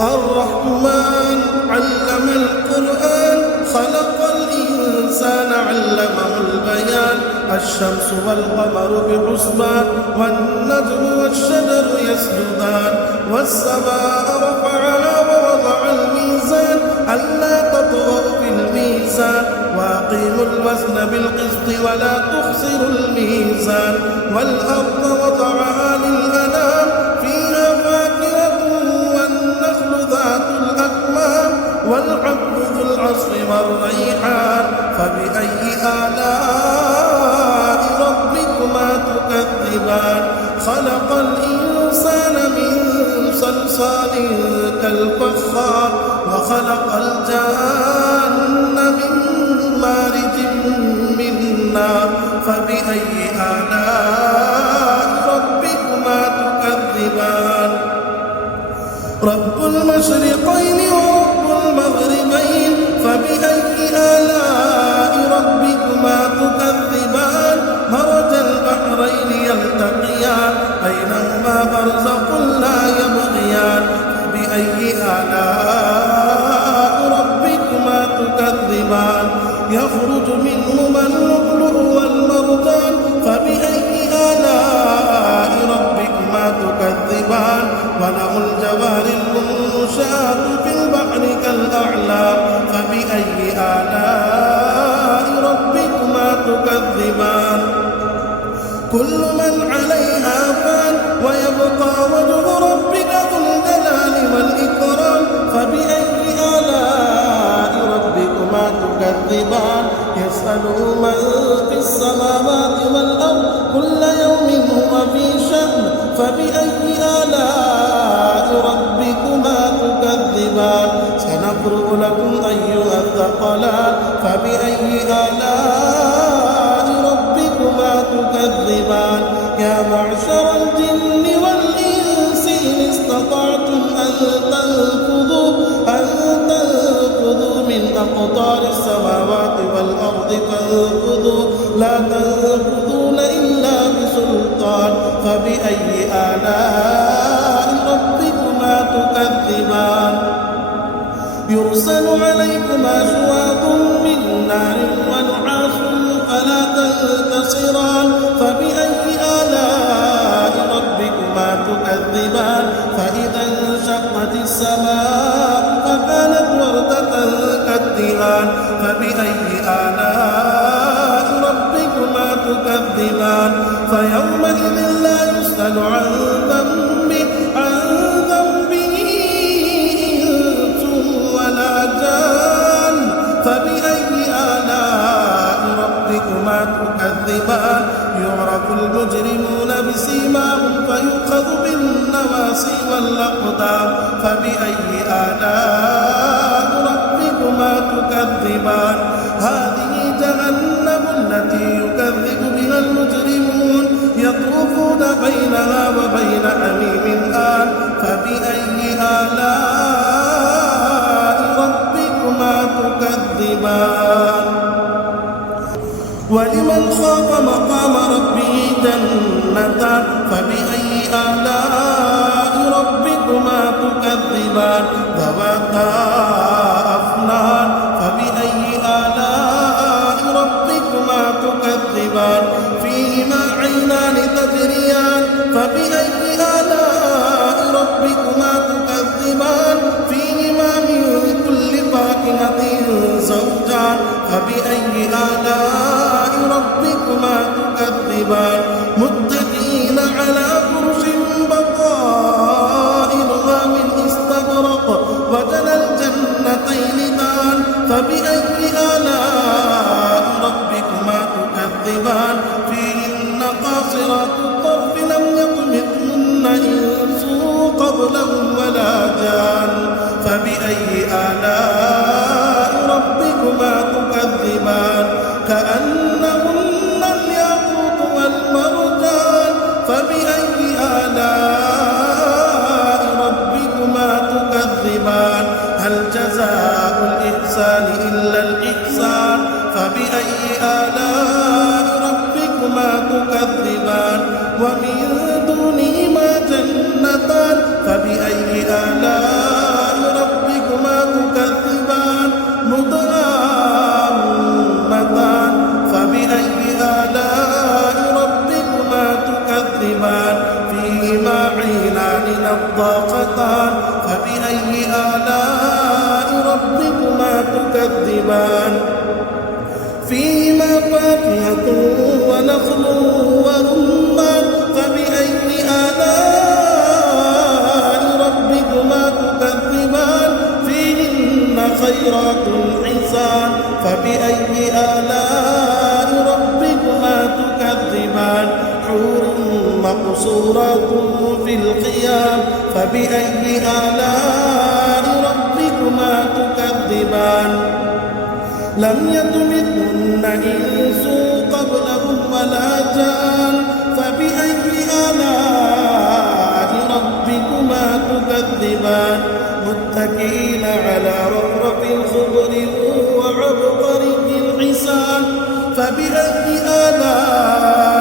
الرحمن علم القرآن خلق الإنسان علمه البيان الشمس والقمر بحسبان والنجم والشجر يسجدان والسماء رفعها ووضع الميزان ألا تطغوا في الميزان وأقيموا الوزن بالقسط ولا تخسروا الميزان والأرض وضعها للأنام فيها فاكهة والنخل ذات الأكمام والحب ذو العصف والريحان فبأي آلاء ربكما تكذبان خلق الإنسان من صلصال كالفخار وخلق الجان من مارج من نار فبأي آلاء ربكما تكذبان رب المشرقين ورب المغربين فبأي آلاء ربكما تكذبان مرج البحرين يلتقيان بينهما برزخ لا يبغيان فبأي آلاء ربكما تكذبان يخرج منهما اللؤلؤ والمرجان فبأي آلاء ربكما تكذبان وله الجوار المنشآت في البحر كالأعلام فبأي آلاء ربكما تكذبان كل من عليها فان ويبقى وجه ربك ذو الجلال والإكرام فبأي آلاء ربكما تكذبان يسأله من في السماوات والأرض كل يوم هو في شأن فبأي آلاء ربكما تكذبان سنفرغ لكم أيها الثقلان فبأي آلاء ربكما تكذبان يا معشر الجن والإنس إن استطعتم أن تنفذوا من أقطار السماوات والأرض فانفذوا لا تنفذون إلا بسلطان فبأي آلاء ربكما تكذبان يرسل عليكما شواظ من نار ونحاس فلا تنتصران فبأي آلاء ربكما تكذبان فإذا انشقت السماء فكانت وردة كالدهان فبأي آلاء ربكما تكذبان فيومئذ لا يسأل عن ذنبه إنس ولا جان فبأي آلاء ربكما تكذبان يعرف المجرمون بسيماهم فيؤخذ بالنواصي والأقدام فبأي آلاء ربكما تكذبان هذه جهنم التي يكذب بها المجرمون يطوفون بينها وبين حميم آن فبأي آلاء ربكما تكذبان ولمن خاف مقام ربه جنتان فبأي آلاء ربكما تكذبان ذواتا أفنان فبأي آلاء ربكما تكذبان فيهما عينان تجريان فبأي آلاء ربكما تكذبان فيهما من كل فاكهة زوجان فبأي آلاء ربكما تكذبان متكئين على فرش بطائنها من استبرق وجنى الجنتين دان فبأي آلاء ربكما تكذبان فيهن قاصرات الطرف لم يطمثهن عينان نضاقتان فبأي آلاء ربكما تكذبان فيهما فاكهة ونخل ورمان فبأي آلاء ربكما تكذبان فيهن خيرات حسان فبأي آلاء ربكما تكذبان حور مقصورات في الخيام فبأي آلاء ربكما تكذبان لم يطمثهن إنس قبلهم ولا جان فبأي آلاء ربكما تكذبان متكئين على رفرف خضر وعبقري حسان فبأي آلاء